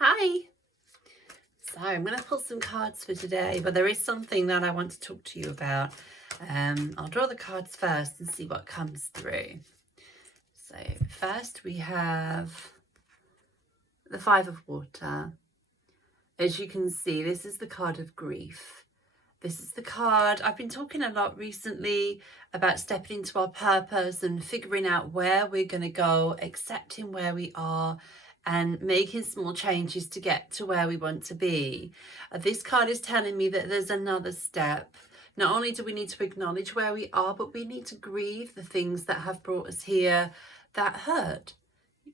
Hi. So I'm going to pull some cards for today, but there is something that I want to talk to you about. I'll draw the cards first and see what comes through. So first we have the Five of Water. As you can see, this is the card of grief. This is the card, I've been talking a lot recently about stepping into our purpose and figuring out where we're going to go, accepting where we are, and making small changes to get to where we want to be. This card is telling me that there's another step. Not only do we need to acknowledge where we are, but we need to grieve the things that have brought us here that hurt.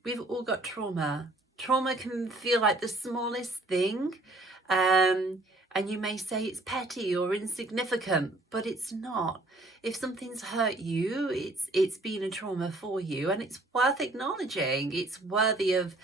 We've all got trauma. Trauma can feel like the smallest thing. And you may say it's petty or insignificant, but it's not. If something's hurt you, it's been a trauma for you, and it's worth acknowledging. It's worthy of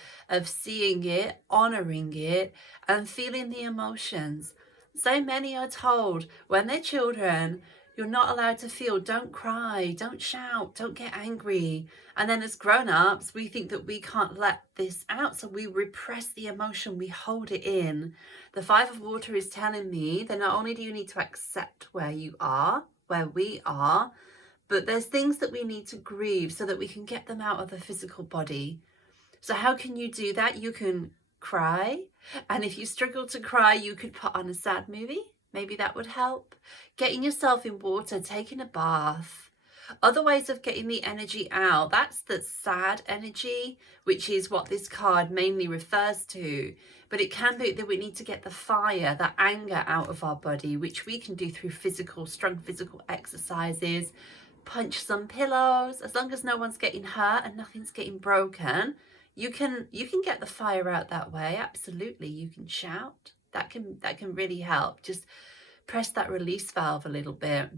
seeing it, honoring it, and feeling the emotions. So many are told when they're children, you're not allowed to feel, don't cry, don't shout, don't get angry. And then as grown-ups, we think that we can't let this out, so we repress the emotion, we hold it in. The Five of Water is telling me that not only do you need to accept where you are, where we are, but there's things that we need to grieve so that we can get them out of the physical body. So how can you do that? You can cry. And if you struggle to cry, you could put on a sad movie. Maybe that would help. Getting yourself in water, taking a bath. Other ways of getting the energy out, that's the sad energy, which is what this card mainly refers to. But it can be that we need to get the fire, that anger out of our body, which we can do through strong physical exercises. Punch some pillows. As long as no one's getting hurt and nothing's getting broken, you can get the fire out that way. Absolutely. You can shout. That can really help. Just press that release valve a little bit.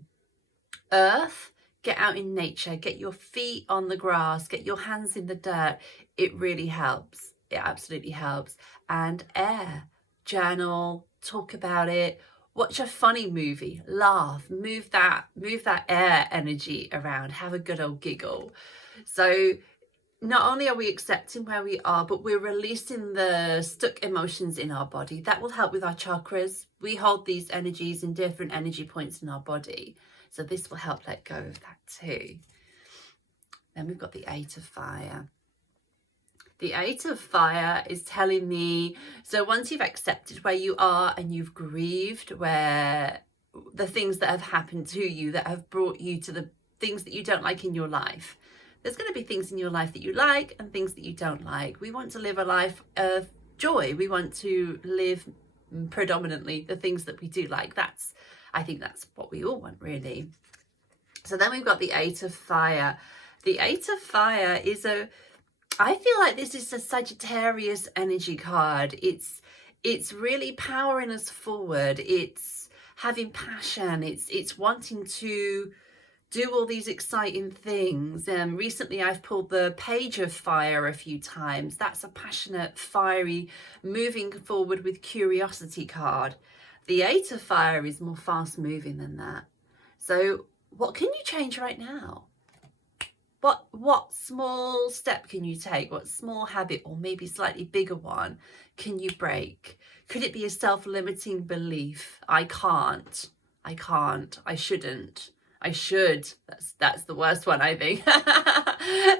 Earth, get out in nature, get your feet on the grass, get your hands in the dirt. It really helps. It absolutely helps. And air, journal, talk about it, watch a funny movie, laugh, move that air energy around, have a good old giggle. So not only are we accepting where we are, but we're releasing the stuck emotions in our body. That will help with our chakras. We hold these energies in different energy points in our body. So this will help let go of that too. Then we've got the Eight of Fire. The Eight of Fire is telling me, so once you've accepted where you are and you've grieved where the things that have happened to you that have brought you to the things that you don't like in your life, there's going to be things in your life that you like and things that you don't like. We want to live a life of joy. We want to live predominantly the things that we do like. I think that's what we all want, really. So then we've got the Eight of Fire. The Eight of Fire is I feel like this is a Sagittarius energy card. It's really powering us forward. It's having passion. It's wanting to do all these exciting things. Recently I've pulled the Page of Fire a few times. That's a passionate, fiery, moving forward with curiosity card. The Eight of Fire is more fast moving than that. So what can you change right now? What small step can you take? What small habit, or maybe slightly bigger one, can you break? Could it be a self-limiting belief? I can't, I shouldn't, I should. That's the worst one, I think.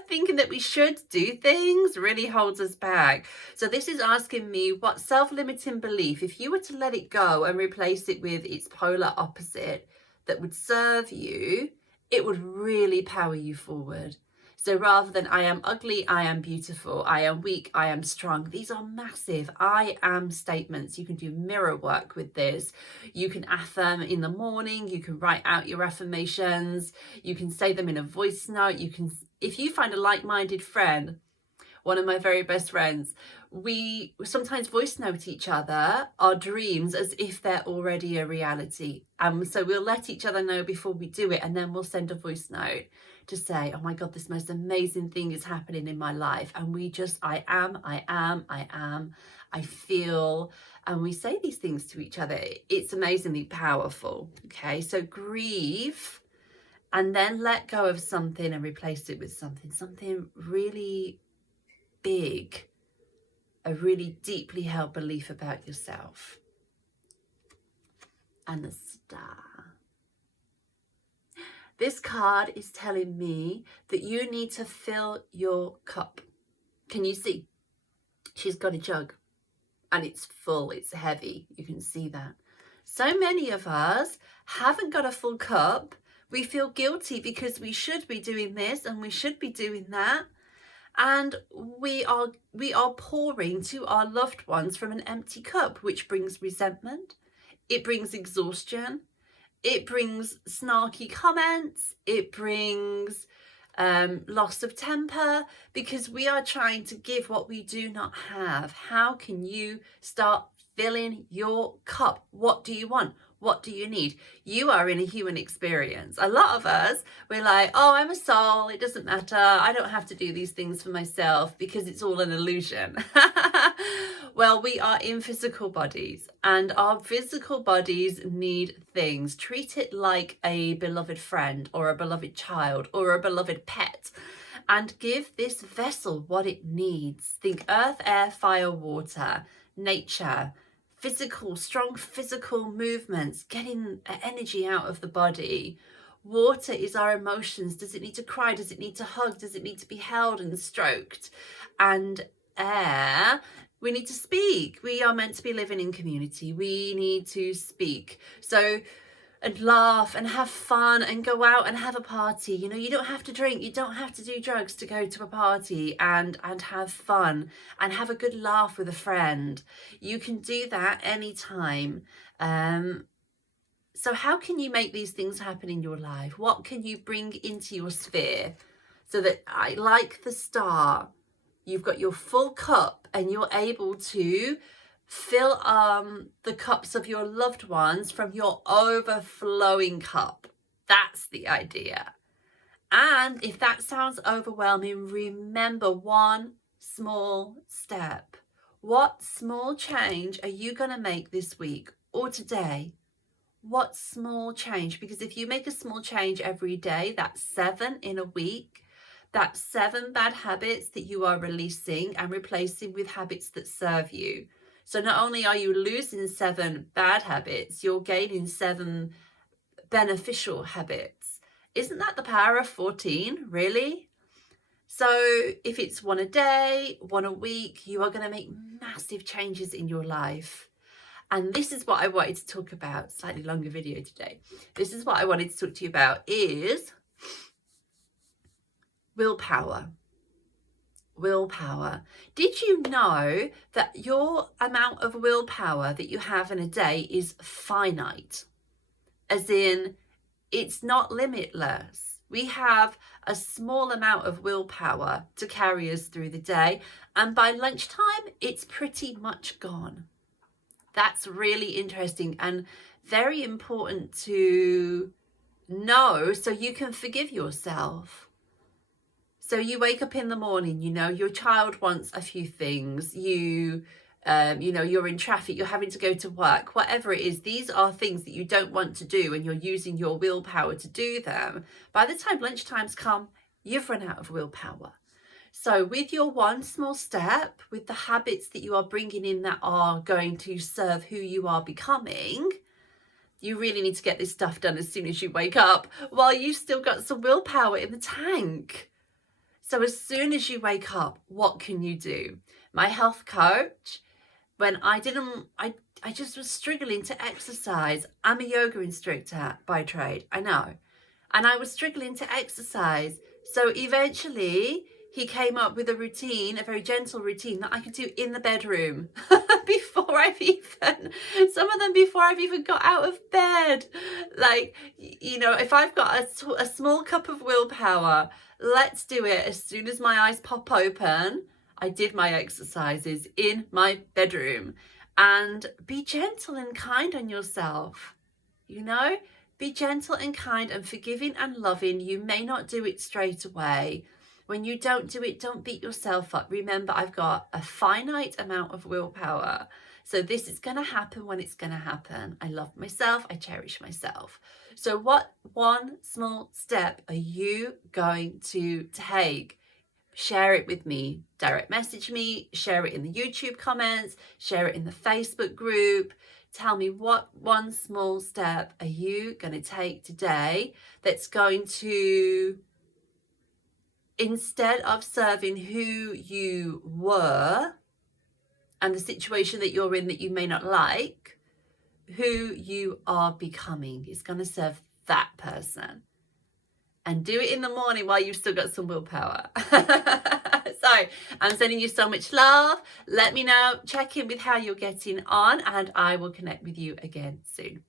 Thinking that we should do things really holds us back. So this is asking me, what self-limiting belief, if you were to let it go and replace it with its polar opposite that would serve you, it would really power you forward. So rather than I am ugly, I am beautiful, I am weak, I am strong, these are massive I am statements. You can do mirror work with this. You can affirm in the morning, you can write out your affirmations, you can say them in a voice note. You can, if you find a like-minded friend, one of my very best friends, we sometimes voice note each other our dreams as if they're already a reality. So we'll let each other know before we do it, and then we'll send a voice note to say, oh my God, this most amazing thing is happening in my life. And we just, I feel, and we say these things to each other. It's amazingly powerful. Okay, so grieve and then let go of something and replace it with something really big, a really deeply held belief about yourself. And the Star. This card is telling me that you need to fill your cup. Can you see? She's got a jug and it's full, it's heavy. You can see that. So many of us haven't got a full cup. We feel guilty because we should be doing this and we should be doing that. And we are pouring to our loved ones from an empty cup, which brings resentment. It brings exhaustion. It brings snarky comments. It brings loss of temper, because we are trying to give what we do not have. How can you start filling your cup? What do you want? What do you need? You are in a human experience. A lot of us, we're like, oh, I'm a soul. It doesn't matter. I don't have to do these things for myself because it's all an illusion. Well, we are in physical bodies and our physical bodies need things. Treat it like a beloved friend or a beloved child or a beloved pet, and give this vessel what it needs. Think earth, air, fire, water, nature, physical, strong physical movements, getting energy out of the body. Water is our emotions. Does it need to cry? Does it need to hug? Does it need to be held and stroked? And air, we need to speak. We are meant to be living in community. We need to speak. So, and laugh and have fun and go out and have a party. You know, you don't have to drink, you don't have to do drugs to go to a party and have fun and have a good laugh with a friend. You can do that anytime. So how can you make these things happen in your life? What can you bring into your sphere so that, like the Star, you've got your full cup and you're able to fill the cups of your loved ones from your overflowing cup. That's the idea. And if that sounds overwhelming, remember one small step. What small change are you going to make this week or today? What small change? Because if you make a small change every day, that's 7 in a week. That's 7 bad habits that you are releasing and replacing with habits that serve you. So not only are you losing 7 bad habits, you're gaining 7 beneficial habits. Isn't that the power of 14, really? So if it's 1 a day, 1 a week, you are going to make massive changes in your life. And this is what I wanted to talk about. Slightly longer video today. This is what I wanted to talk to you about is willpower. Willpower. Did you know that your amount of willpower that you have in a day is finite? As in, it's not limitless. We have a small amount of willpower to carry us through the day, and by lunchtime, it's pretty much gone. That's really interesting and very important to know so you can forgive yourself. So you wake up in the morning, you know, your child wants a few things, you know, you're in traffic, you're having to go to work, whatever it is, these are things that you don't want to do and you're using your willpower to do them. By the time lunchtime's come, you've run out of willpower. So with your one small step, with the habits that you are bringing in that are going to serve who you are becoming, you really need to get this stuff done as soon as you wake up while you've still got some willpower in the tank. So as soon as you wake up, what can you do? My health coach, when I just was struggling to exercise. I'm a yoga instructor by trade, I know. And I was struggling to exercise. So eventually he came up with a routine, a very gentle routine that I could do in the bedroom before I've even got out of bed. Like, you know, if I've got a small cup of willpower, let's do it as soon as my eyes pop open. I did my exercises in my bedroom. And be gentle and kind on yourself, you know? Be gentle and kind and forgiving and loving. You may not do it straight away. When you don't do it, don't beat yourself up. Remember, I've got a finite amount of willpower. So this is going to happen when it's going to happen. I love myself. I cherish myself. So what one small step are you going to take? share it with me. Direct message me, share it in the YouTube comments, share it in the Facebook group. Tell me, what one small step are you going to take today that's going to, instead of serving who you were and the situation that you're in that you may not like, who you are becoming is going to serve that person. And do it in the morning while you've still got some willpower. So I'm sending you so much love. Let me know, check in with how you're getting on, and I will connect with you again soon.